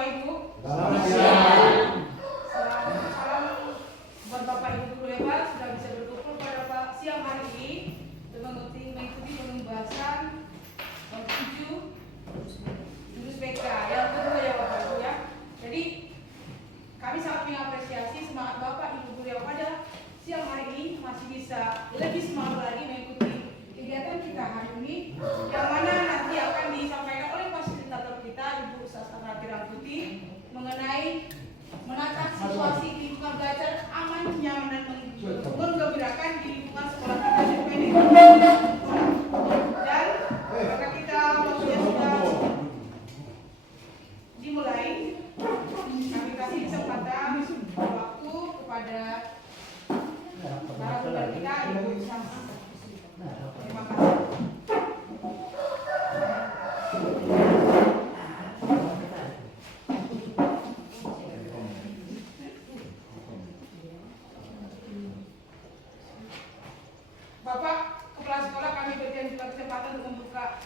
Bapak Ibu. Selamat siang. Salam buat Bapak Ibu guru hebat sudah bisa berkumpul pada siang hari ini untuk mengikuti pembahasan 7 jurus BK yang kedua ya Bapak Ibu ya. Jadi kami sangat mengapresiasi semangat Bapak Ibu guru yang pada siang hari ini masih bisa lebih semangat lagi mengikuti kegiatan kita hari ini, yang mana nanti akan disampaikan oleh fasilitator kita Ibu Ustaz Raffi Rangkuti mengenai menata situasi lingkungan belajar aman, nyaman dan menggembirakan di lingkungan sekolah kita ini. Dan karena kita waktunya sudah dimulai, kami kasih kesempatan waktu kepada para pendengar kita Ibu sama. Terima kasih. Bapak Kepala Sekolah, kami berikan juga kesempatan untuk membuka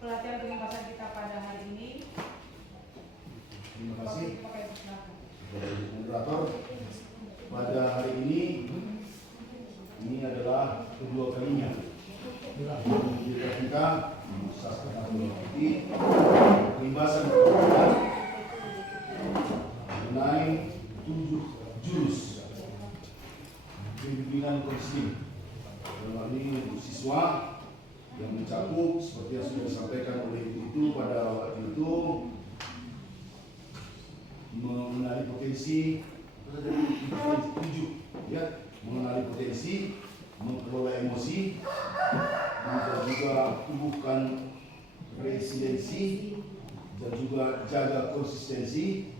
pelatihan pengemasan kita pada hari ini. Terima kasih moderator. Pada hari ini adalah kedua kalinya kita sastra putih pembahasan mengenai 7 jurus bimbingan konseling. Dalam hal ini untuk siswa yang mencakup seperti yang sudah disampaikan oleh itu pada waktu itu, mengenali potensi, mengenali potensi, mengelola emosi, dan juga tumbuhkan resiliensi, dan juga jaga konsistensi,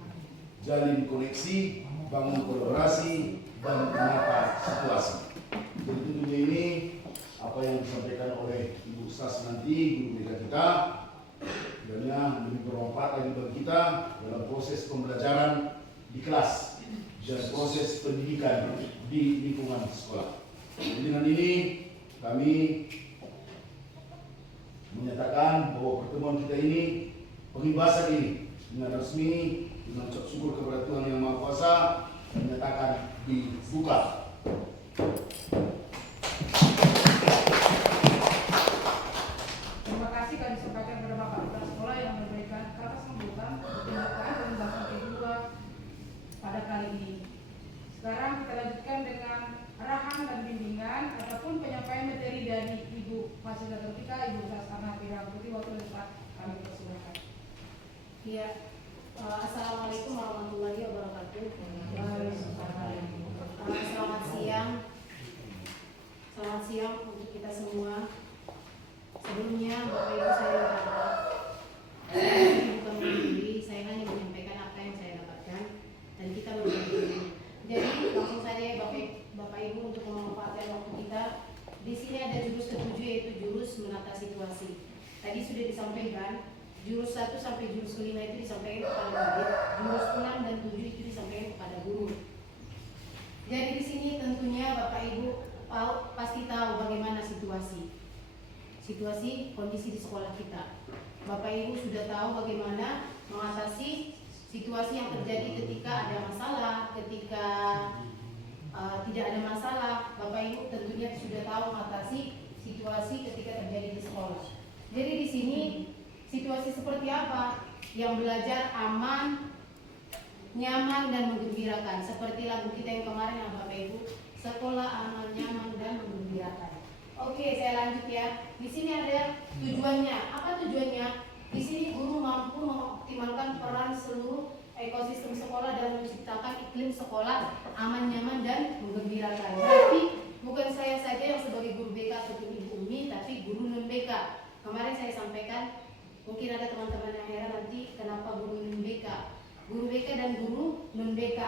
jalin koneksi, bangun kolaborasi, dan menata situasi. Jadi tentunya ini apa yang disampaikan oleh Ibu Ustaz nanti, guru BK kita, kiranya lebih bermanfaat lagi bagi kita dalam proses pembelajaran di kelas dan proses pendidikan di lingkungan sekolah. Jadi dengan ini kami menyatakan bahwa pertemuan kita ini, pembahasan ini dengan resmi dengan ucap syukur kepada Tuhan Yang Maha Kuasa menyatakan dibuka. Terima kasih kami sampaikan kepada Bapak Kepala Sekolah yang memberikan kata sambutan untuk pembukaan pembahasan kedua pada kali ini. Sekarang kita lanjutkan dengan arahan dan bimbingan ataupun penyampaian materi dari Ibu fasilitator kita, Ibu Ustaz Raffi Rangkuti. Waktu depan kami persilakan. Ya, assalamualaikum warahmatullahi wabarakatuh. Selamat siang. Selamat siang untuk kita semua. Sebelumnya Bapak Ibu saya bukan menghadiri, saya hanya menyampaikan apa yang saya dapatkan dan kita berbagi. Jadi langsung saja ya Bapak Ibu untuk memanfaatkan waktu kita. Di sini ada jurus ke-7 yaitu jurus menata situasi. Tadi sudah disampaikan jurus 1 sampai jurus ke-5 itu disampaikan kepada murid, jurus 6 dan 7 itu disampaikan kepada guru. Jadi di sini tentunya Bapak Ibu pasti tahu bagaimana situasi kondisi di sekolah kita. Bapak Ibu sudah tahu bagaimana mengatasi situasi yang terjadi ketika ada masalah, ketika tidak ada masalah. Bapak Ibu tentunya sudah tahu mengatasi situasi ketika terjadi di sekolah. Jadi di sini situasi seperti apa yang belajar aman, nyaman dan menggembirakan. Seperti lagu kita yang kemarin Bapak Ibu, sekolah aman, nyaman dan menggembirakan. Oke, saya lanjut ya. Di sini ada tujuannya. Apa tujuannya? Di sini guru mampu mengoptimalkan peran seluruh ekosistem sekolah dan menciptakan iklim sekolah aman, nyaman dan menggembirakan. Berarti bukan saya saja yang sebagai guru BK ataupun Ibu Umi, tapi guru non BK. Kemarin saya sampaikan, mungkin ada teman-teman yang heran nanti kenapa guru non BK. Guru BK dan guru non BK.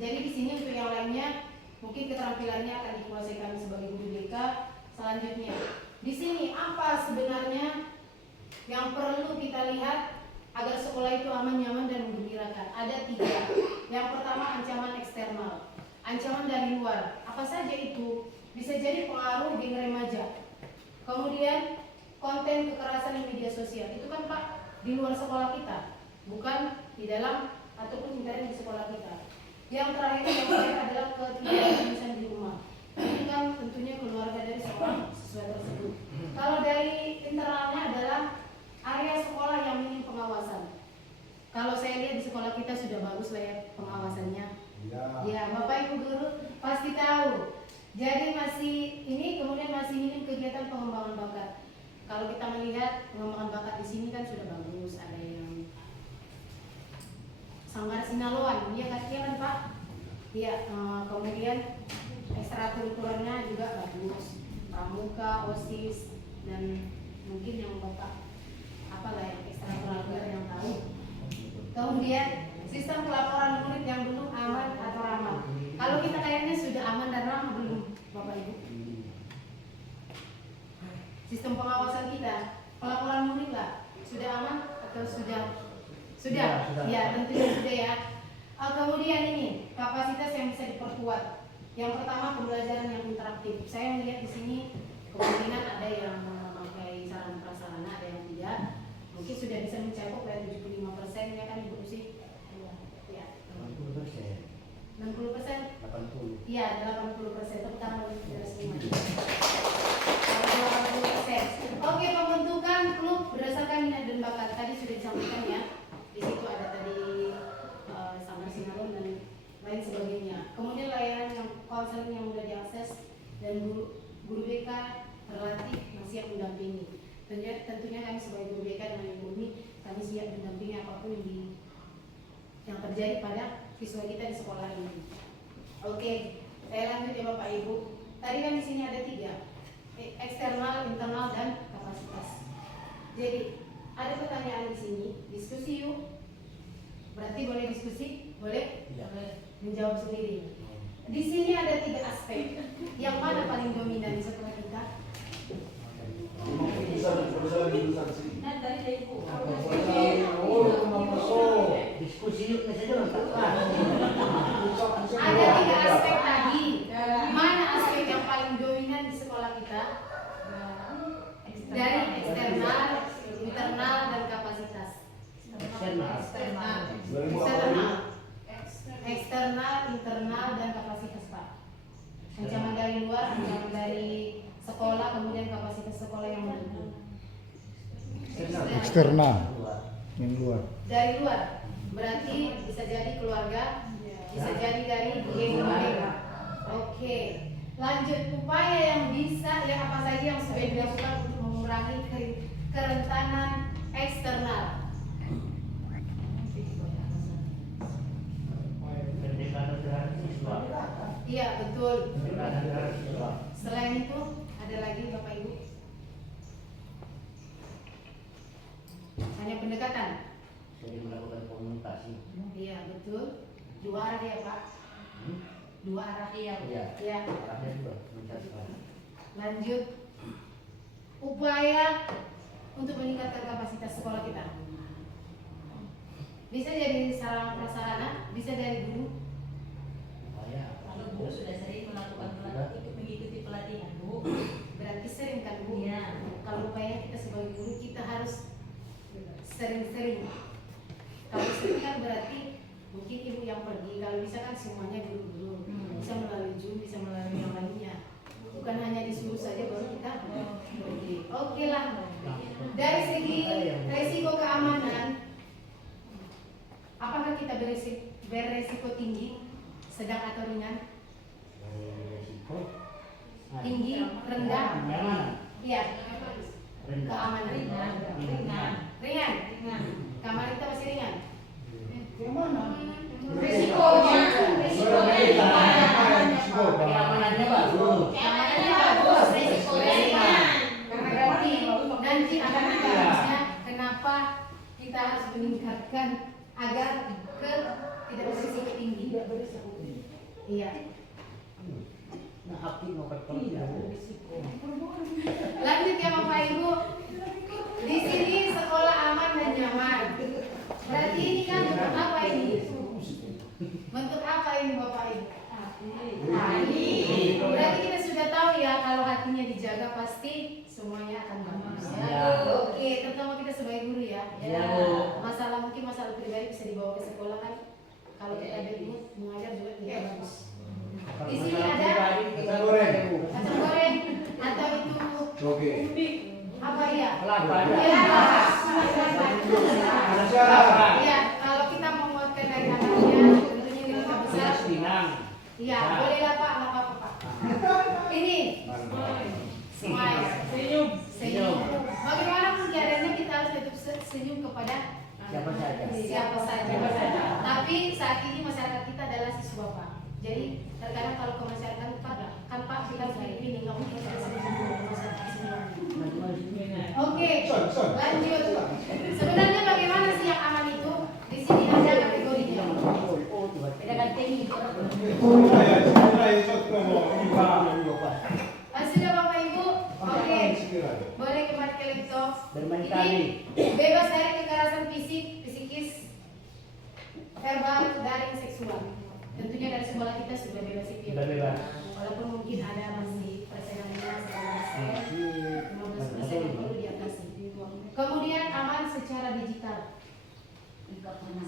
Jadi di sini untuk yang lainnya mungkin keterampilannya akan dikuasai kami sebagai guru BK. Selanjutnya, di sini apa sebenarnya yang perlu kita lihat agar sekolah itu aman, nyaman dan menggembirakan? Ada 3. Yang pertama ancaman eksternal, ancaman dari luar. Apa saja itu? Bisa jadi pengaruh geng remaja. Kemudian konten kekerasan di media sosial. Itu kan Pak di luar sekolah kita. bukan di dalam ataupun internet di sekolah kita. Yang terakhir yang baik adalah ketidakharmonisan di rumah. Ini kan tentunya keluarga dari seorang siswa tersebut. Kalau dari internalnya adalah area sekolah yang minim pengawasan. Kalau saya lihat di sekolah kita sudah bagus lah ya pengawasannya. Ya, Bapak Ibu guru pasti tahu. Jadi kemudian masih minim kegiatan pengembangan bakat. Kalau kita melihat pengembangan bakat di sini kan sudah bagus, ada yang Sanggar Sinaloan, iya kan Pak? Iya, kemudian ekstrakurikulernya juga bagus, pramuka, OSIS, dan mungkin yang Bapak apalah yang ekstrakurikuler yang tahu. Kemudian sistem pelaporan murid yang belum aman atau ramah. Kalau kita kayaknya sudah aman dan ramah belum, Bapak Ibu? Sistem pengawasan kita, pelaporan murid lah, sudah aman atau sudah? Sudah. Ya tentunya sudah ya. Kemudian ini kapasitas yang bisa diperkuat. Yang pertama pembelajaran yang interaktif. Saya melihat di sini kemungkinan ada yang memakai sarana prasarana, ada yang tidak. Mungkin sudah bisa mencakup dari 75% ya kan Ibu Lucy? Ya. 60%. 80. Iya 80%. Tepuk tangan dari semua. 80%. Oke, pembentukan klub berdasarkan minat dan bakat tadi sudah disampaikan ya. Di situ ada tadi Sanggar Sinaloan dan lain sebagainya. Kemudian layanan yang konseling yang mudah diakses dan guru BK terlatih yang siap mendampingi. Tentunya kami sebagai guru BK dengan Ibu Umi, kami siap mendampingi apapun yang terjadi pada siswa kita di sekolah ini. Oke, saya lanjut ya Bapak Ibu. Tadi kan di sini ada 3, eksternal, internal, dan kapasitas. Jadi ada pertanyaan di sini, diskusi yuk. Berarti boleh diskusi? Boleh? Ya. Menjawab sendiri. Di sini ada 3 aspek. Yang mana paling dominan di sekolah kita? Nah, dari Ibu. Diskusi yuk saja Ada 3 aspek tadi. Mana aspek yang paling dominan di sekolah kita? Dari eksternal, internal, dan kapasitas. Eksternal, internal, dan kapasitas Pak. Ancaman dari luar, ancaman dari sekolah, kemudian kapasitas sekolah yang mendukung. Eksternal yang luar. Dari luar, berarti bisa jadi keluarga, bisa jadi dari geng. Oke, lanjut upaya yang apa saja yang sudah dilakukan untuk mengurangi kerentanan eksternal. Iya betul. Selain itu ada lagi Bapak Ibu? Hanya pendekatan. Jadi melakukan komunikasi. Iya betul. 2 arah ya Pak. 2 arah. Iya. Ya. Arahnya juga mencatat. Lanjut. Upaya untuk meningkatkan kapasitas sekolah kita. Bisa dari sarana prasarana, bisa dari guru. Kalau Bu sudah sering melakukan ikut mengikuti pelatihan Bu. Berarti sering kan Bu? Iya. Kalau upaya kita sebagai guru kita harus sering-sering. Kalau sering kan berarti mungkin ibu yang pergi. Kalau bisa kan semuanya guru-guru. Bisa melalui Zoom, bisa melalui yang lainnya. Bukan hanya disuruh saja baru kita pergi. Oke lah. Dari segi resiko keamanan, apakah kita beresiko tinggi, sedang atau ringan? Tinggi, rendah? Iya. Keamanan ringan. Keamanan kita masih ringan. Resikonya Keamanannya bagus. resikonya ringan. Berarti nanti akan ada kenapa kita harus meningkatkan agar tidak berisiko tinggi. Iya. Nah, api mau bertolak. Lanjut ya Bapak Ibu. Di sini sekolah aman dan nyaman. Berarti ini kan bentuk apa ini? Bentuk apa ini Bapak Ibu? Hati. Berarti kita sudah tahu ya kalau hatinya dijaga pasti semuanya akan bagus ya. Ya. Oke, terutama kita sebagai guru ya. Ya. Mungkin masalah hal pribadi bisa dibawa ke sekolah kan. Kalau kita bad mood, mengajar juga tidak bagus. Di sini ada Kacang goreng. kacang goreng atau itu Oke. apa ya? Kelapa ada. Iya, kalau kita menguatkan dari anaknya, tentunya kita besar. Pinang. Iya, boleh lah Pak, nggak apa-apa Pak. Ini, smile, senyum. Bagaimanapun keadaannya kita harus tetap senyum kepada Siapa saja. siapa saja. Tapi saat ini masyarakat kita adalah siswa Pak. Jadi terkadang kalau ke masyarakat Pak, kan Pak kita ini nggak mungkin kita senyum ke masyarakat semua. Oke, lanjut. Sebenarnya bagaimana sih yang aman itu? Di sini ada kategorinya. Pedagang tinggi. Sudah Bapak Ibu? Oke. Boleh kembali ke laptop. Bermain Ini tali. bebas dari kekerasan fisik, psikis, verbal, daring, seksual. Tentunya dari sekolah kita sudah bebas itu. Sudah bebas. Walaupun mungkin ada masih persaingannya 15% yang perlu diatasi. Kemudian aman secara digital.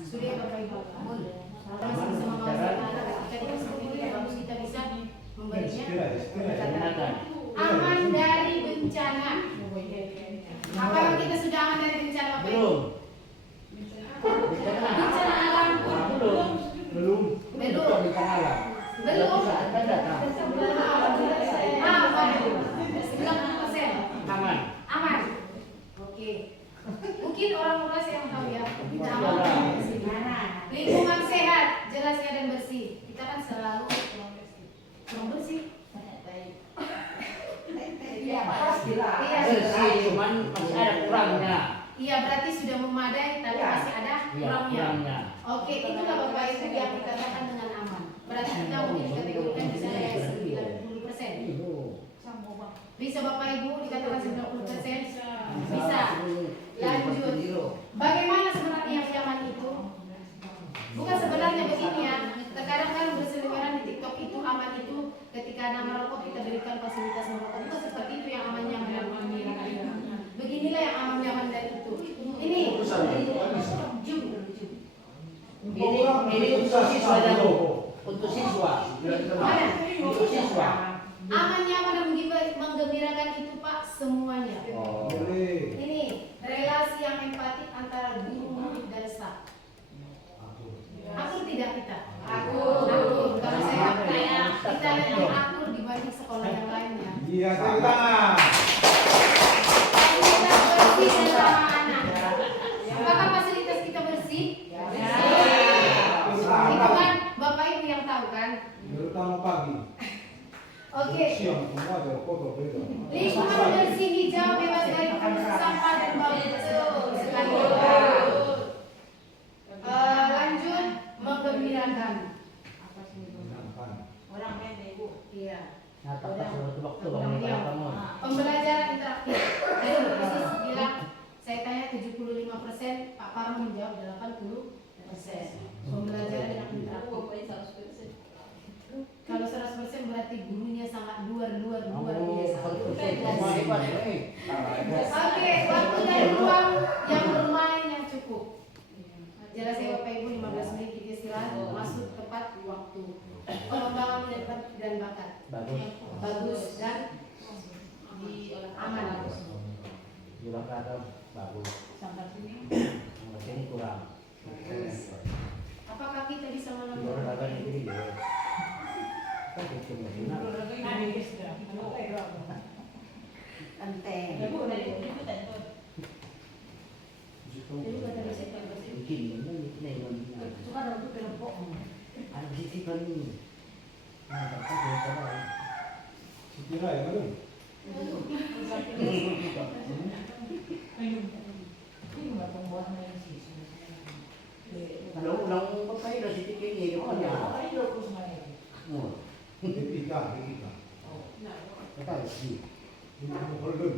Sudah ya Bapak Ibu. Masih bisa mengawasi anak ketika dia seperti ini bagus kita bisa memberinya pendekatan. Aman dari bencana. Apakah kita sudah aman dari bencana Bapak Ibu? Belum. Bencana alam Belum. belum. Belum. Saat datang. Aman. 90%. Aman. Aman. Oke. Mungkin orang luas yang tahu ya. Kita aman di sini. Lingkungan sehat, jelasnya dan bersih. Kita kan selalu kurang bersih. Iya, pastilah. Iya, Bersih, cuman masih ada kurangnya. iya, berarti sudah memadai, tapi masih ada Iya, kurangnya. kurangnya. Oke, itulah Bapak Ibu yang dikatakan dengan aman. Berarti kita mungkin dikategorikan misalnya ya 90%. Bisa Bapak Ibu dikatakan 90%? Bisa. Lanjut. Bagaimana sebenarnya yang nyaman itu? Bukan sebenarnya begini ya. Terkadang kan berseliweran di TikTok itu aman itu ketika nama rokok kita berikan fasilitas merokok. Bukan seperti itu yang aman nyaman dan menyenangkan. Beginilah yang aman nyaman dan itu. Ini. Ini untuk siswa dulu. Untuk siswa. Mana? Untuk siswa. Aman nyaman dan menggembirakan itu Pak semuanya. Ini relasi yang empatik antara guru, murid dan staff. Akur tidak kita? Akur. Kalau saya kita lebih akur dibanding sekolah yang lainnya. Iya, tepuk tangan. Fasilitas bersih dan ramah anak. Apakah fasilitas kita bersih? Itu kan Bapak Ibu yang tahu kan? Terutama pagi. Oke. Siang semua ada foto beda. Lingkungan bersih hijau bebas dari polusi sampah dan bau. Betul sekali. Lanjut menggembirakan. Orang pendek Bu. Iya. Nah, tak waktu kamu. Pembelajaran interaktif. Tadi Bu Isis bilang saya tanya 75%, Pak Parman menjawab 80%. Pembelajaran yang interaktif. Kalau 100% berarti gurunya sangat luar biasa. Oke, waktu dan ruang yang bermain yang cukup. Jelas ya Bapak Ibu 15 menit kita istirahat masuk tepat waktu. Pengembangan minat dan bakat. Bagus dan aman. Bilang kata bagus. Sampai sini. Ini kurang. Apakah kita bisa Orang menemukan kata ini dia. Kan itu benar. Enteng. Ibu dari itu tentu. jadi kata bisa Mungkin ini. Suka ada untuk kelompok. Ada di situ ini. Nah, tak tahu. Sekira ya, belum? Kalau ulang pakai dah situ ini dia punya. Etika. Kata sih. Ini holden.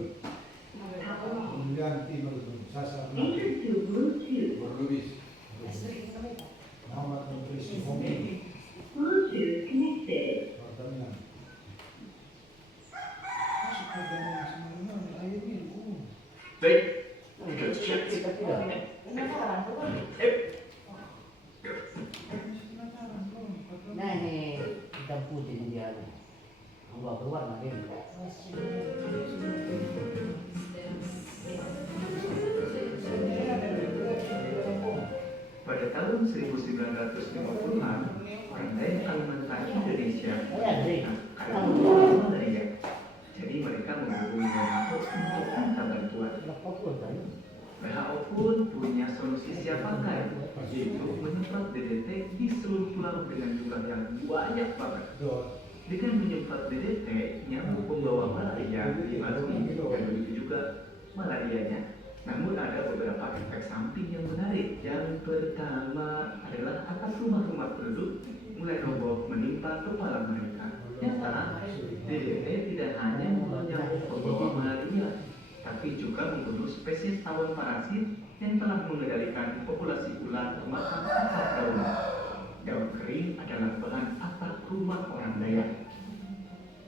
Kemudian tim sasa. Berlebih. Muhammad Nutrisi Homi. Pertanian. Kita tidak. dua keluar nanti. Pada tahun 1950-an, orang Dayak Kalimantan Indonesia menerima Dayak. Jadi mereka menghubungi WHO untuk minta bantuan. WHO pun punya solusi siap pakai, yaitu menyemprot DDT di seluruh pulau dengan jumlah yang banyak banget. Dengan menyemprot DDT, nyamuk pembawa malaria dimatikan dan begitu juga malarianya. Namun ada beberapa efek samping yang menarik. Yang pertama adalah atap rumah-rumah penduduk mulai roboh menimpa kepala mereka. Nyata, DDT tidak hanya membunuh nyamuk pembawa malaria, tapi juga membunuh spesies tawon parasit yang telah mengendalikan populasi ular pemakan atap daun. Daun kering adalah bahan atap rumah orang Dayak.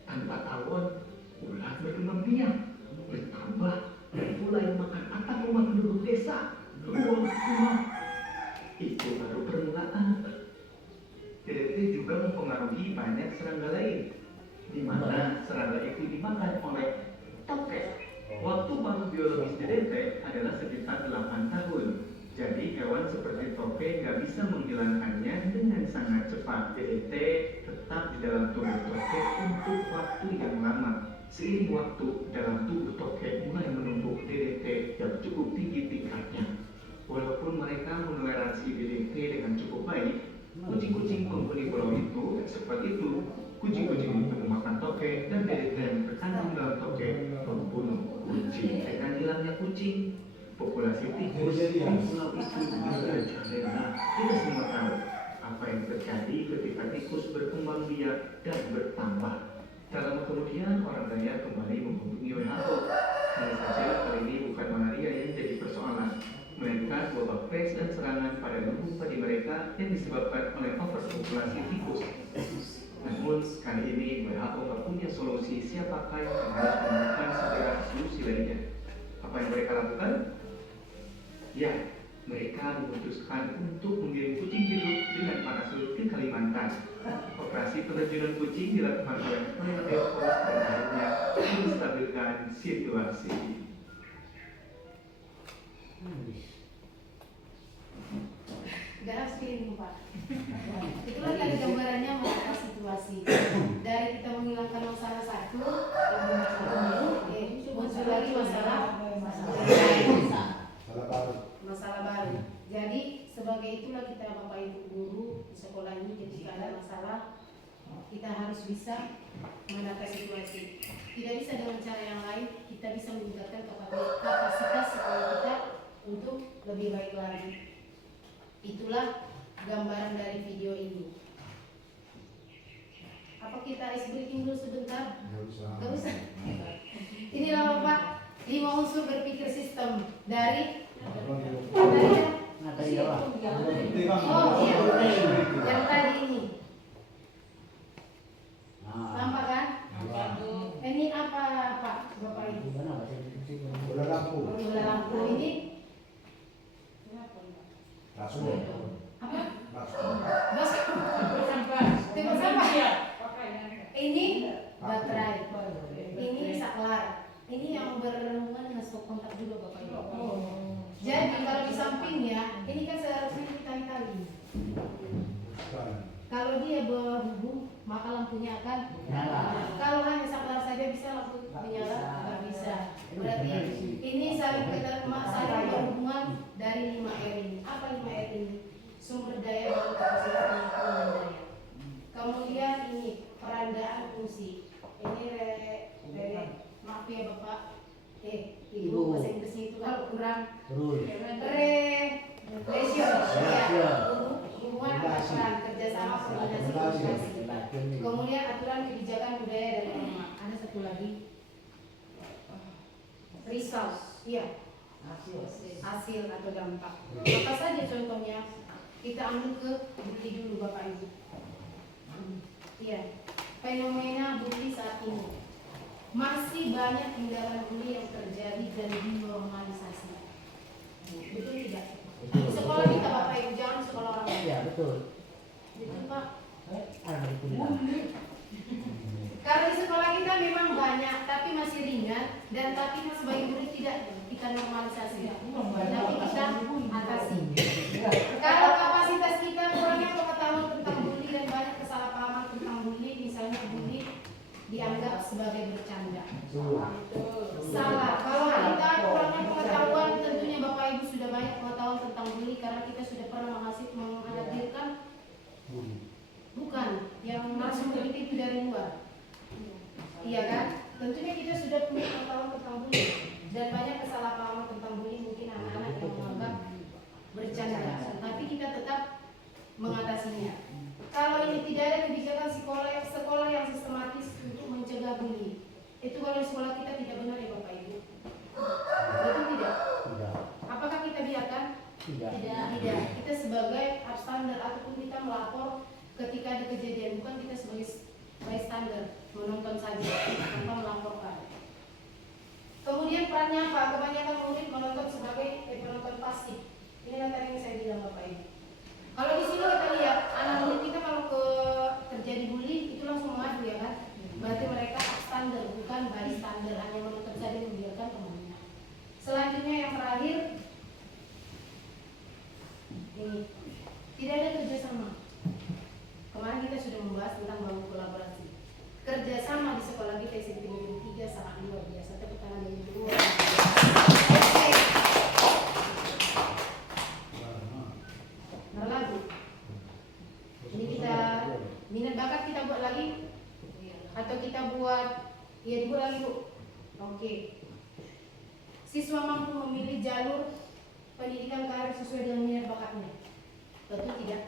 Tanpa tawon, ular berkembang biak, bertambah, dan mulai makan atap rumah penduduk desa. Rumah. Itu baru permulaan. DDT juga mempengaruhi banyak serangga lain, di mana serangga itu dimakan oleh tokek. Waktu baru biologis DDT adalah sekitar 8 tahun. Jadi hewan seperti tokek nggak bisa menghilangkannya dengan sangat cepat. DDT tetap di dalam tubuh tokek untuk waktu yang lama. Seiring waktu, dalam tubuh tokek mulai menumpuk DDT yang cukup tinggi tingkatnya. Walaupun mereka menoleransi DDT dengan cukup baik, kucing-kucing penghuni pulau itu seperti itu. Kucing-kucing itu memakan tokek dan DDT yang terkandung dalam tokek membunuh kucing. Dengan hilangnya kucing, populasi tikus di pulau itu menjadi. Kita semua tahu apa yang terjadi ketika tikus berkembang biak dan bertambah. Tak lama kemudian orang Dayak kembali menghubungi WHO. Hanya saja kali ini bukan malaria yang jadi persoalan, melainkan wabah pes dan serangan pada lumbung padi mereka yang disebabkan oleh overpopulasi tikus. Namun kali ini WHO tak punya solusi siap pakai dan harus menemukan segera solusi lainnya. Apa yang mereka lakukan? Ya, mereka memutuskan untuk mengirim kucing hidup dengan parasut ke Kalimantan. Operasi penerjunan kucing dilakukan oleh Air Force dan akhirnya menstabilkan situasi. Gak harus kirim Pak. Itulah tadi gambarannya masalah situasi. Dari kita menghilangkan masalah satu, muncul lagi masalah baru. Jadi sebagai itulah kita Bapak Ibu guru di sekolah ini, jika ada masalah kita harus bisa menata situasi. Tidak bisa dengan cara yang lain, kita bisa meningkatkan kapasitas sekolah kita untuk lebih baik lagi. Itulah gambaran dari video ini. Apa kita ice breaking dulu sebentar? Gak usah. Inilah Bapak 5 unsur berpikir sistem dari Oh iya, yang tadi ini. Nampak kan? Ini apa Pak Bapak Ibu? Bola lampu. Bola lampu ini Rasul. apa? Rasul. Tipe sampah. Ini baterai. Ini saklar. Ini yang berhubungan dengan stop kontak juga Bapak Ibu. Jadi kalau di sampingnya, ini kan seharusnya dikali-kali. Kalau dia berhubung, maka lampunya akan nyala. Kalau hanya saklar saja bisa lampu menyala, nggak bisa. Berarti ini saling berhubungan dari 5R ini. Apa 5R ini? Sumber daya dan kapasitas pengumpulan daya. Kemudian ini perandaan fungsi. Ini maaf ya Bapak. Ibu bahasa Inggrisnya itu kalau kurang ratio ya, hubungan peran kerjasama koordinasi. Kemudian aturan kebijakan budaya dan norma. Ada satu lagi result, iya hasil atau dampak. Apa saja contohnya? Kita ambil ke bukti dulu Bapak Ibu. Iya, fenomena bukti saat ini. Masih banyak tindakan bully yang terjadi dan dinormalisasi. Betul tidak? Di sekolah kita Bapak Ibu, jangan sekolah orang lain. Iya betul. Betul Pak. Ada itu. Kalau di sekolah Dan tapi sebagai guru tidak kita normalisasi, tapi kita atasi. Kalau kapasitas kita kurangnya pengetahuan tentang bully dan banyak kesalahpahaman tentang bully, misalnya bully dianggap sebagai bercanda. Salah. Kalau kita kurangnya pengetahuan, tentunya Bapak Ibu sudah banyak pengetahuan tentang bully karena kita sudah pernah menghadirkan bukan yang narasumber itu dari luar. Iya kan? Tentunya kita sudah punya pengetahuan tentang bully dan banyak kesalahpahaman tentang bully, mungkin anak-anak yang menganggap bercanda, tapi kita tetap mengatasinya. Kalau ini tidak ada kebijakan sekolah yang sistematis untuk mencegah bully, itu kalau di sekolah kita tidak benar ya Bapak Ibu? Betul tidak? Tidak. Apakah kita biarkan? Tidak. Tidak. Kita sebagai upstander ataupun kita melapor ketika ada kejadian, bukan kita sebagai bystander menonton saja tanpa melaporkan. Kemudian perannya apa? Kebanyakan murid menonton sebagai penonton pasif. Ini tadi yang saya bilang Bapak Ibu. Kalau di sini kita lihat anak murid kita kalau terjadi bully itu langsung mengadu ya kan? Berarti mereka upstander bukan bystander, hanya menonton saja membiarkan temannya. Selanjutnya yang terakhir ini tidak ada kerjasama. Kemarin kita sudah membahas tentang bangun kolaborasi. Kerjasama di sekolah kita SMP Negeri 3 sangat luar biasa. Tepuk tangan dari dulu. Oke. Lagi. Ini kita minat bakat kita buat lagi atau kita buat ya dibuat lagi Bu. Oke. Siswa mampu memilih jalur pendidikan karir sesuai dengan minat bakatnya. Betul tidak?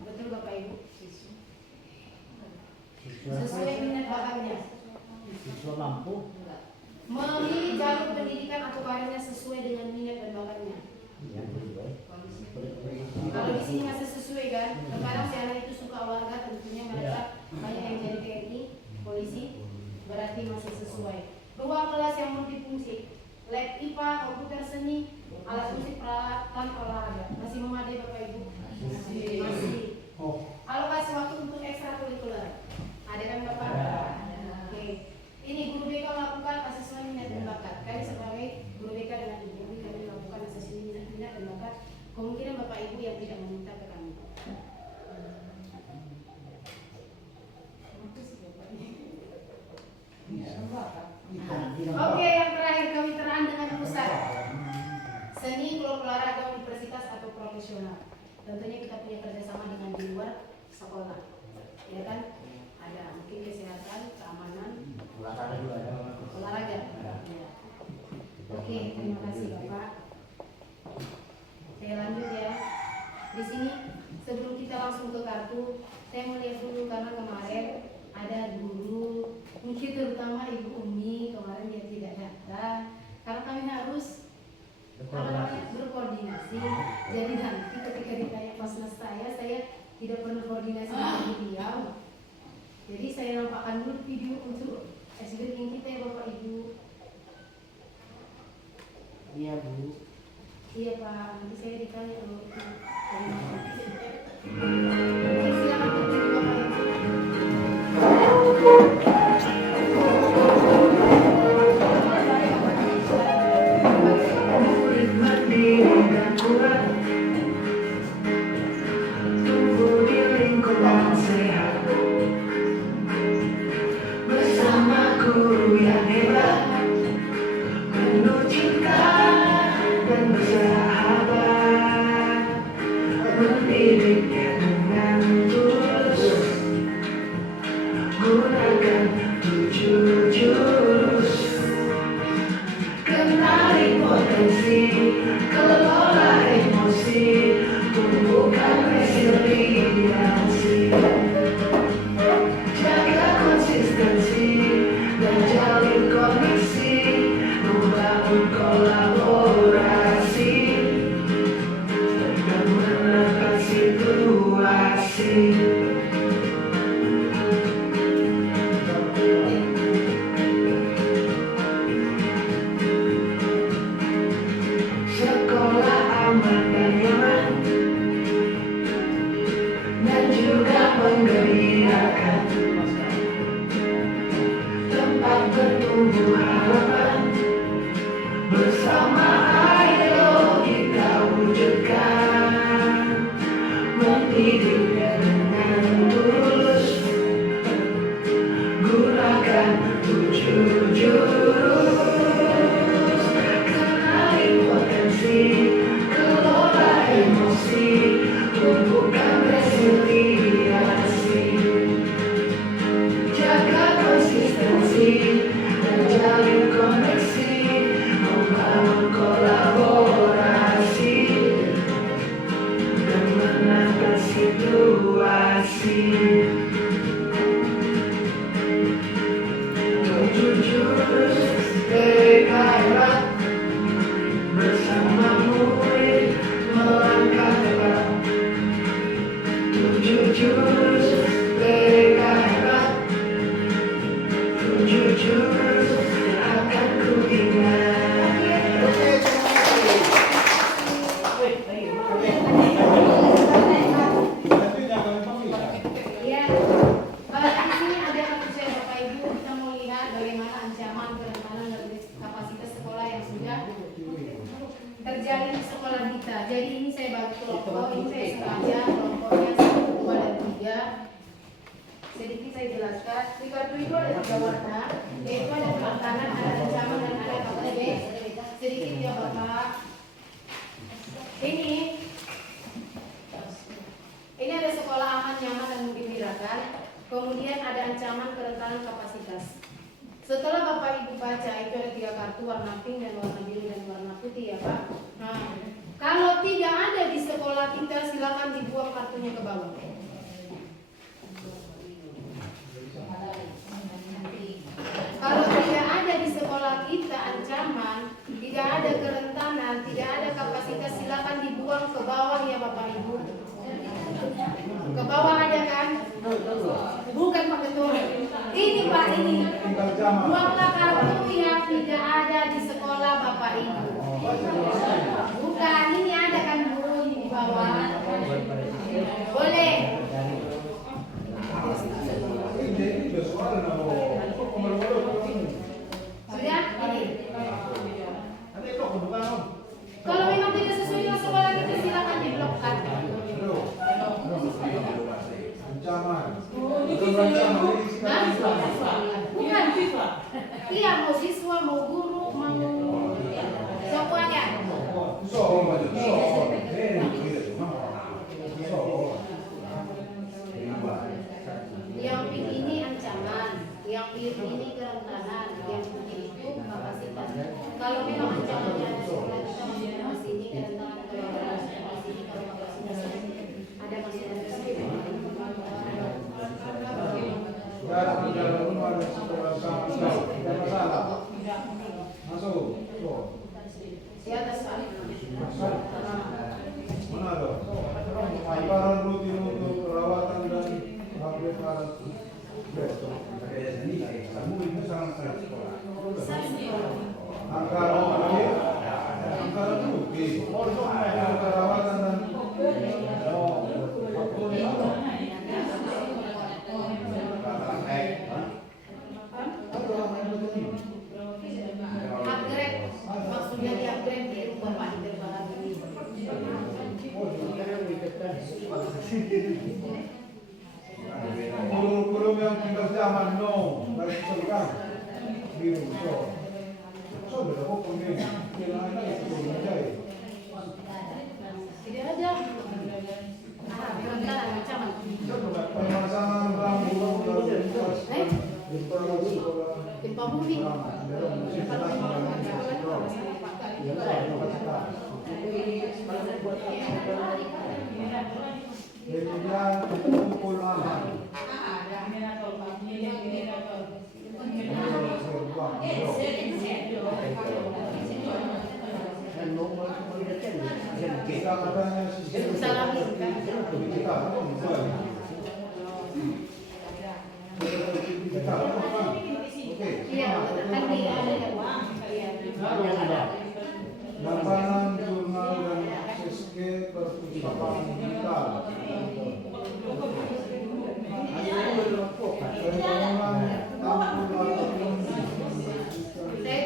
Betul Bapak Ibu? Sesuai minat bakatnya. Siswa mampu Memilih jalur pendidikan atau karirnya sesuai dengan minat dan bakatnya. ya, Kalau di sini masih sesuai kan? Kadang si anak itu suka olahraga, tentunya mereka banyak yang jadi TNI, polisi, berarti masih sesuai. Ruang kelas yang multifungsi, lab IPA, komputer seni, alat musik, peralatan olahraga. Masih memadai Bapak Ibu? Masih. Alokasi waktu untuk ekstrakurikuler. Ada kan Bapak? Oke. Ini guru BK melakukan asesmen minat dan bakat. Kami sebagai guru BK dengan Ibu kami melakukan asesmen minat dan bakat. Kemungkinan Bapak Ibu yang tidak meminta ke kami. Oke, yang terakhir kemitraan dengan pusat seni, klub olahraga universitas atau profesional. Tentunya kita punya kerjasama dengan di luar sekolah, ya kan? Ada mungkin kesehatan, keamanan, olahraga. Ya. Oke, terima kasih Bapak. Saya lanjut ya. Di sini sebelum kita langsung ke kartu, saya melihat dulu karena kemarin ada guru, mungkin terutama Ibu Umi kemarin dia tidak datang karena kami harus berkoordinasi. Jadi nanti ketika ditanya pas saya tidak pernah koordinasi dengan beliau. Jadi saya nampakkan dulu video untuk SBM kita ya Bapak Ibu. Iya Bu. Iya Pak, nanti saya ditanya kalau itu. Oke, silakan berdiri Bapak Bersama guru yang hebat, penuh cinta dan bersahabat, mendidiknya dengan tulus, gunakan 7 jurus, kenali potensi harapan bersama ayo kita wujudkan, mendidiknya dengan tulus, gunakan 7 jurus, kenali potensi, kelola emosi, tumbuhkan resiliensi, jaga konsistensi dan jalin koneksi, membangun kolaborasi dan menangkan situasi. 7 jurus erat bersama murid melangkah depan. 7 jurus erat, 7 jurus akan ku ingat. Iya. Di sini ada kartu saya Bapak Ibu, kita mau lihat bagaimana ancaman kerentanan dan kapasitas sekolah yang sudah terjalin di sekolah kita. Jadi ini saya bagi kelompok, ini saya sengaja kelompoknya 1, 2, dan 3. Sedikit saya jelaskan. Di kartu itu ada 3 warna, yaitu ada kerentanan, ada ancaman, dan ada kapasitas. Sedikit ya Bapak. Ini ada sekolah aman, nyaman, dan menggembirakan. Kemudian ada ancaman, kerentanan, kapasitas. Setelah Bapak Ibu baca, itu ada 3 kartu, warna pink dan warna biru dan warna putih ya Pak. Nah, kalau tidak ada di sekolah kita, silakan dibuang kartunya ke bawah. Kalau tidak ada di sekolah kita ancaman, tidak ada kerentanan, tidak ada kapasitas, silakan dibuang ke bawah ya Bapak Ibu. Ke bawah ada kan? Bukan Pak Ketua. Ini Pak, ini. Buanglah kartu yang tidak ada di sekolah Bapak Ibu. Bukan, ini ada kan Bu di bawah. Boleh. Sudah? Ini. Kalau memang tidak sesuai dengan sekolah kita, silakan diblokkan. Bukan. Iya, mau siswa, mau guru, mau semuanya. Yang pink ini ancaman, yang biru ini kerentanan, yang putih itu kapasitas. Kalau memang ancamannya ada sekolah kita masih ini kerentanan, kalau sini kalau kapasitas ada masih ada di atas Pak. Mana ada? Anggaran rutin untuk perawatan dan upgrade alat. Kamu itu sangat sekolah. Anggaran rutin. Perawatan dan Upgrade, maksudnya di upgrade di Bapak di terbaru ini. Guru-guru yang tinggal zaman no, dari sekarang biru so. So berapa pemain? Kira ada itu menjadi. Tidak ada. Kerentanan ancaman. Pemasangan rambu Gempa bumi. Kemudian kumpul aman. Kita katanya Salam. Iya, kan di ada uang. Lapangan jurnal dan SSG perpustakaan digital. Saya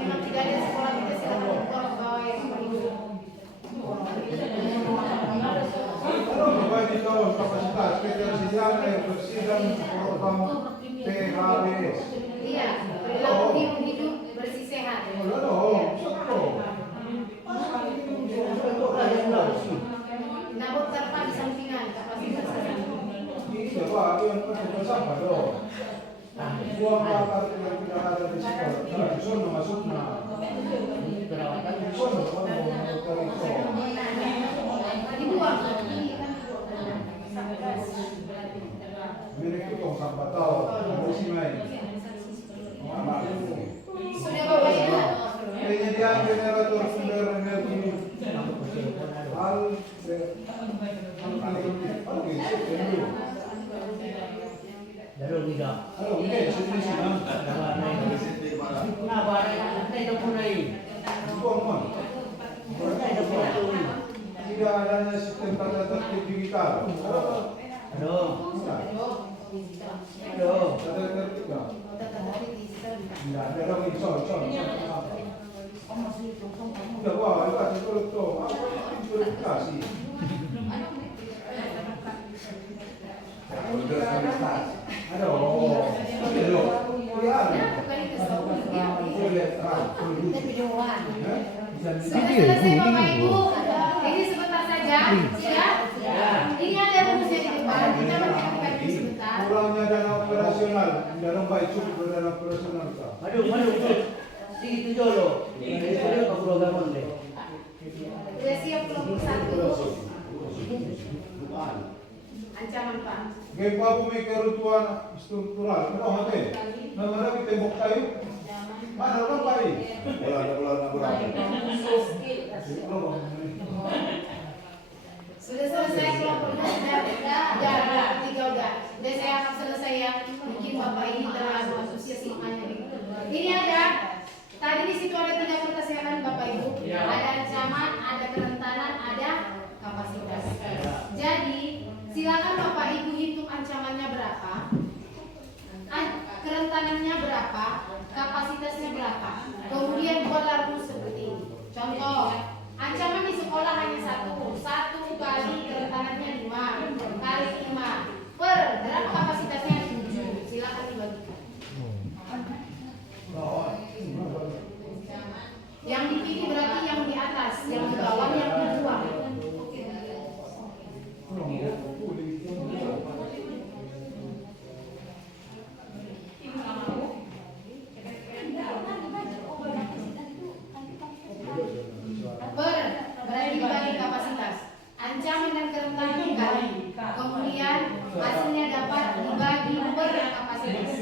memang tidak ada sekolah kita silakan dibuka pegawai Bapak Ibu. Kalau Bapak di tahun kapasitas ketersediaan air bersih dan program PHBS. Iya, perilaku hidup bersih sehat. Nabok terpa di sampingan kapasitas Iya Pak, yang bersama dong. Buang bakar yang tidak ada di sekolah. Kalau di sana masuknya. Di sana kalau mau itu. dibuang. Mereka itu sampai tahu bersih main. Sudah Bapak Ibu. Penyediaan generator sumber energi hal Darul tidak. halo ini sini sini Kenapa? Ini dah mulai. buang man tidak adanya sistem tata tertib digital Aduh. Aduh. tata tertib tidak ada lagi sol udah wah itu kalau tuh apa implementasi aduh Sudah selesai Bapak Ibu. Ini sebentar saja. Siap? Ini ada rumusnya di depan. Kita menceritakan ini sebentar. kurangnya dana operasional dalam baik cukup dana operasional Pak. Aduh. Itu dulu. Ini ke program deh. Sudah siap kelompok 1. Ancaman Pak. Gempa bumi keruntuhan struktural, mana hati? Menghadapi tembok kayu, mana orang baik? Sudah selesai kelompoknya sudah 3 udah. Sudah saya akan selesai ya. Mungkin Bapak ini terlalu asosiasi semuanya. Ini ada. Tadi di situ ada 3 kesehatan Bapak Ibu. Ada ancaman, ada kerentanan, ada kapasitas. Jadi silakan Bapak Ibu hitung ancamannya berapa, kerentanannya berapa, kapasitasnya berapa. Kemudian buatlah rumus seperti ini. Contoh, ancaman di sekolah hanya 1 kali kerentanannya 5 kali 5 per berapa kapasitasnya 7. Silakan dibagikan. Yang dipilih berarti yang di atas, yang di bawah yang dibuang. Berarti dibagi kapasitas. Ancaman dan kerentanan dikali. Kemudian hasilnya dapat dibagi per kapasitas.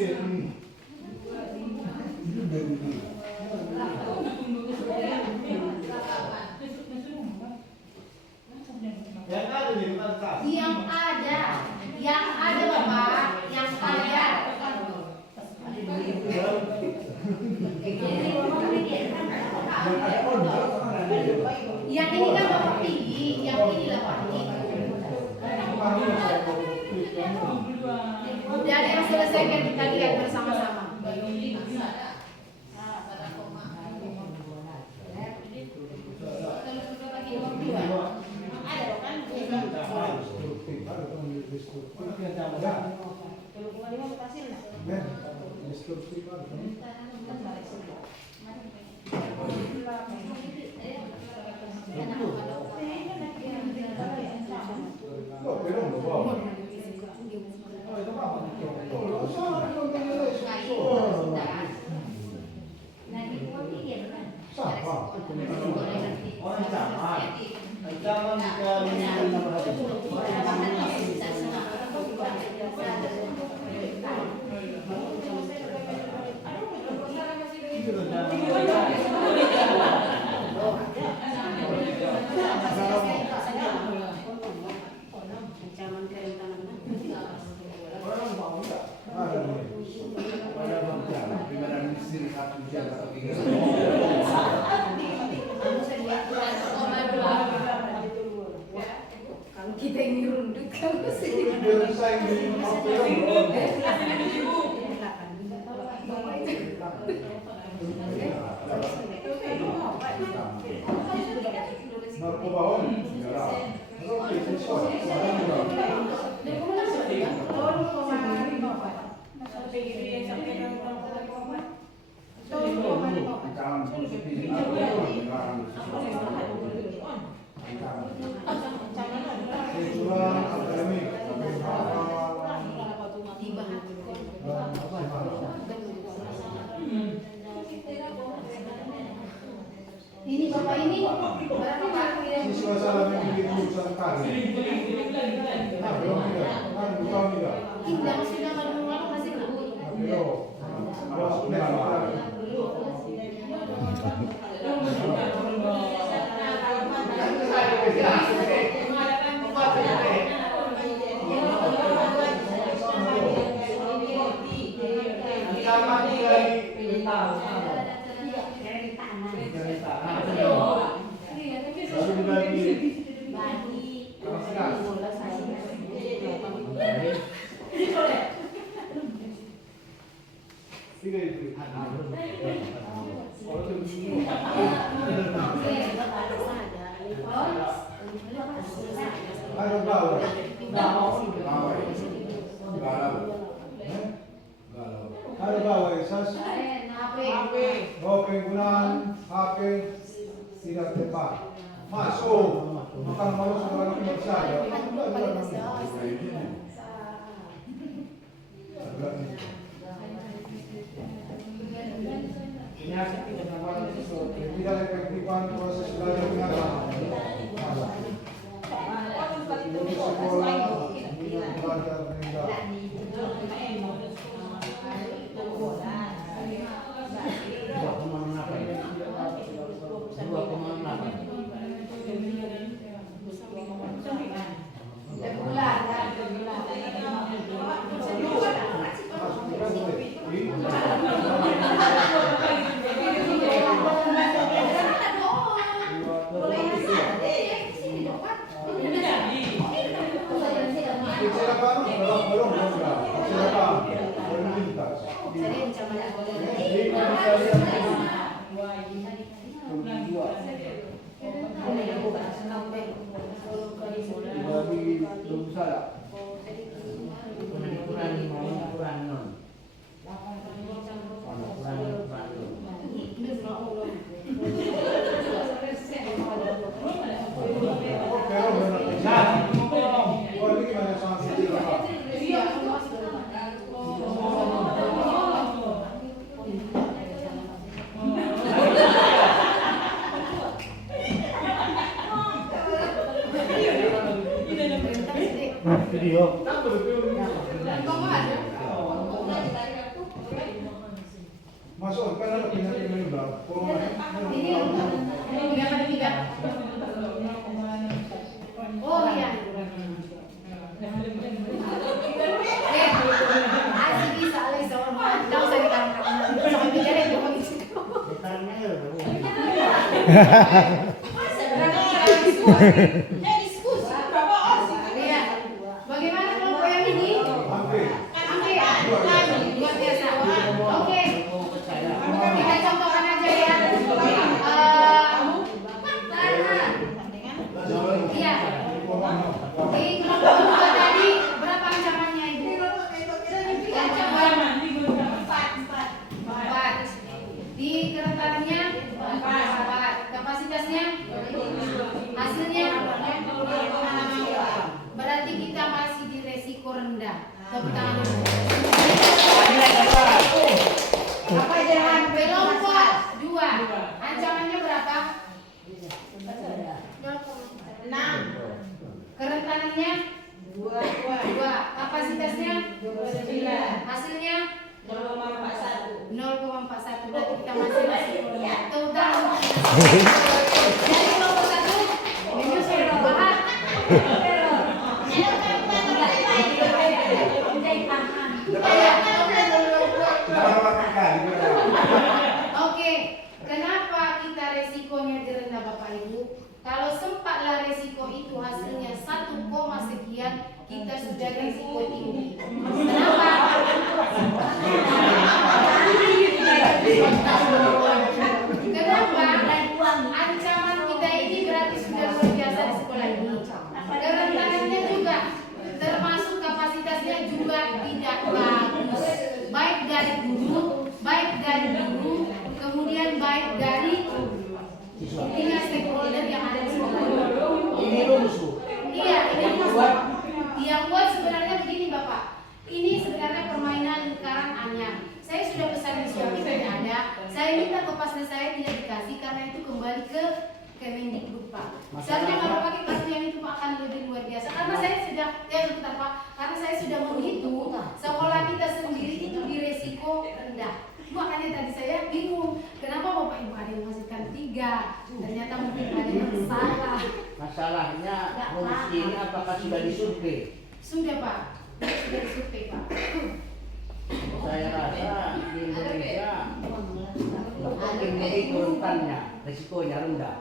Yang ada Bapak, yang ada. Yang ini kan Bapak pilih, yang ini lah Pak. Udah ada yang selesai kan kita lihat bersama-sama. Kalau kita ini runduk kan. Ini Bapak ini berapa Pak? Siswa salah yang bikin urusan kali. Nah, belum tidak. Kan bukan tidak. Tidak sudah malu-malu masih belum. Belum. Awas benar. Lalu dibagi. Tiga itu. Ada berapa? Ada bawah esas. Oh, penggunaan HP tidak tepat. Masuk. Bukan mau seorang yang saja. Tidak efektifan proses belajar mengajar. Sekolah belajar meninggal. Video. Masuk kan ada pindah ini berapa? Ini tiga. Oh iya. Asik bisa lagi sama. Tahu saya ditangkap. Sampai bicara dia begitu. Diskusi. Iya. Bagaimana kelompok yang ini? Luar biasa. Oke. Kita contohkan aja ya. Iya. Di kelompok kedua tadi berapa ancamannya Ibu? Ancaman 4. Di kerentanannya 4. Kapasitasnya? Hasilnya? Berarti kita masih di resiko rendah. Tepuk tangan dulu. Apa jangan kelompok 2. Ancamannya berapa? 6. Kerentanannya 2. Kapasitasnya 9. Hasilnya 0,41. Berarti kita masih rendah. Tepuk tangan. Dari kelompok 1 minus bahan. Oke, kenapa kita resikonya rendah Bapak Ibu? Kalau sempatlah resiko itu hasilnya 1, sekian, kita sudah resiko tinggi. Kenapa? Kenapa? Ancaman kita ini berarti sudah luar biasa di sekolah ini. Kerentanannya juga, termasuk kapasitasnya juga tidak bagus. Baik dari guru, kemudian baik dari pihak stakeholder yang ada di sekolah. Ini rusuh. Iya, ini rusuh. Yang buat sebenarnya begini Bapak. Ini Kemendikbud Pak. Masalah Seharusnya apa? kalau pakai kartu yang itu Pak akan lebih luar biasa. Karena saya sudah, ya sebentar Pak, karena saya sudah menghitung sekolah kita sendiri itu di resiko rendah. Makanya tadi saya bingung, kenapa Bapak Ibu ada yang masukkan 3? Ternyata mungkin ada yang salah. Masalahnya kondisi ini apakah sudah disurvei? Sudah Pak, sudah disurvei Pak. Saya rasa di Indonesia ini itu rentannya, risikonya rendah.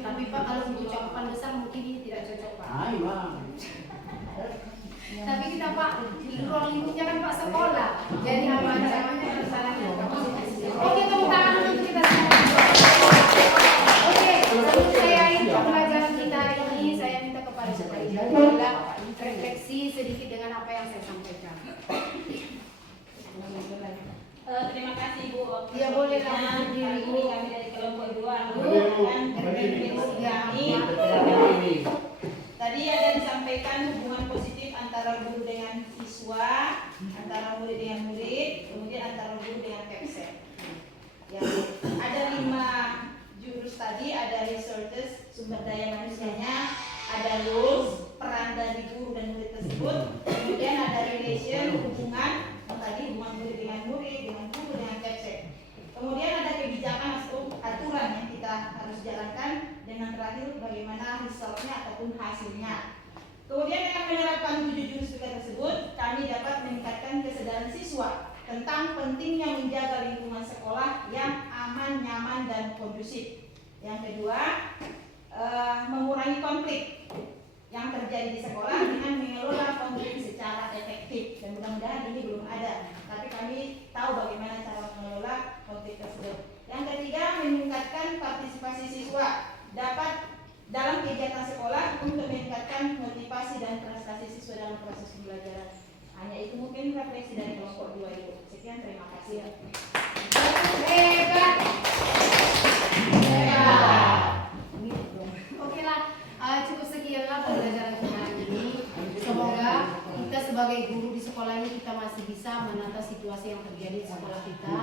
Tapi Pak kalau untuk cakupan besar mungkin ini tidak cocok Pak. Ah, memang. Tapi kita Pak, ruang lingkupnya kan Pak sekolah. Jadi apa ancamannya kesalahannya kapasitas. Oke, tepuk tangan untuk kita semua. Oke, sebelum saya akhiri pembelajaran kita hari ini, saya minta kepada Bapak Ibu refleksi sedikit dengan apa yang saya sampaikan. Terima kasih Bu. Iya, boleh lah, Kali berdiri, Bu. ini kami dari kelompok 2 Boleh, Bu. akan berkontribusi kami. Ini Tadi ada disampaikan hubungan positif antara guru dengan siswa, antara murid dengan murid, kemudian antara guru dengan kepsek. Ya, ada 5 jurus tadi, ada resources, sumber daya manusianya, ada rules, peran dari guru dan murid tersebut, kemudian ada relation, hubungan, tadi hubungan murid dengan guru dengan kepsek. Kemudian ada kebijakan atau aturan yang kita harus jalankan, dan yang terakhir bagaimana resultnya ataupun hasilnya. Kemudian dengan menerapkan 7 jurus tersebut, kami dapat meningkatkan kesadaran siswa tentang pentingnya menjaga lingkungan sekolah yang aman, nyaman, dan kondusif. Yang kedua, mengurangi konflik yang terjadi di sekolah dengan mengelola konflik secara efektif, dan mudah-mudahan ini belum ada, tapi kami tahu bagaimana cara mengelola konflik tersebut. Yang ketiga, meningkatkan partisipasi siswa dapat dalam kegiatan sekolah untuk meningkatkan motivasi dan prestasi siswa dalam proses pembelajaran. Hanya itu mungkin refleksi dari kelompok 2 Ibu. Sekian, terima kasih. Hebat. Oke lah, cukup sekianlah pembelajaran kita hari ini. Semoga kita sebagai guru di sekolah ini kita masih bisa menata situasi yang terjadi di sekolah kita,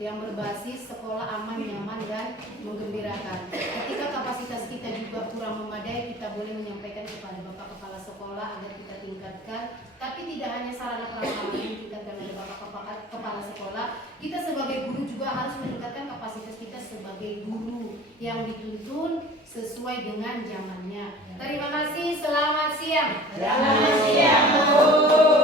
yang berbasis sekolah aman, nyaman, dan menggembirakan. Ketika kapasitas kita juga kurang memadai, kita boleh menyampaikan kepada Bapak Kepala Sekolah agar kita tingkatkan. Tapi tidak hanya sarana prasarana yang ditingkatkan oleh Bapak Kepala Sekolah, kita sebagai guru juga harus meningkatkan kapasitas kita sebagai guru yang dituntun sesuai dengan zamannya. Terima kasih, selamat siang. Selamat siang, Bu.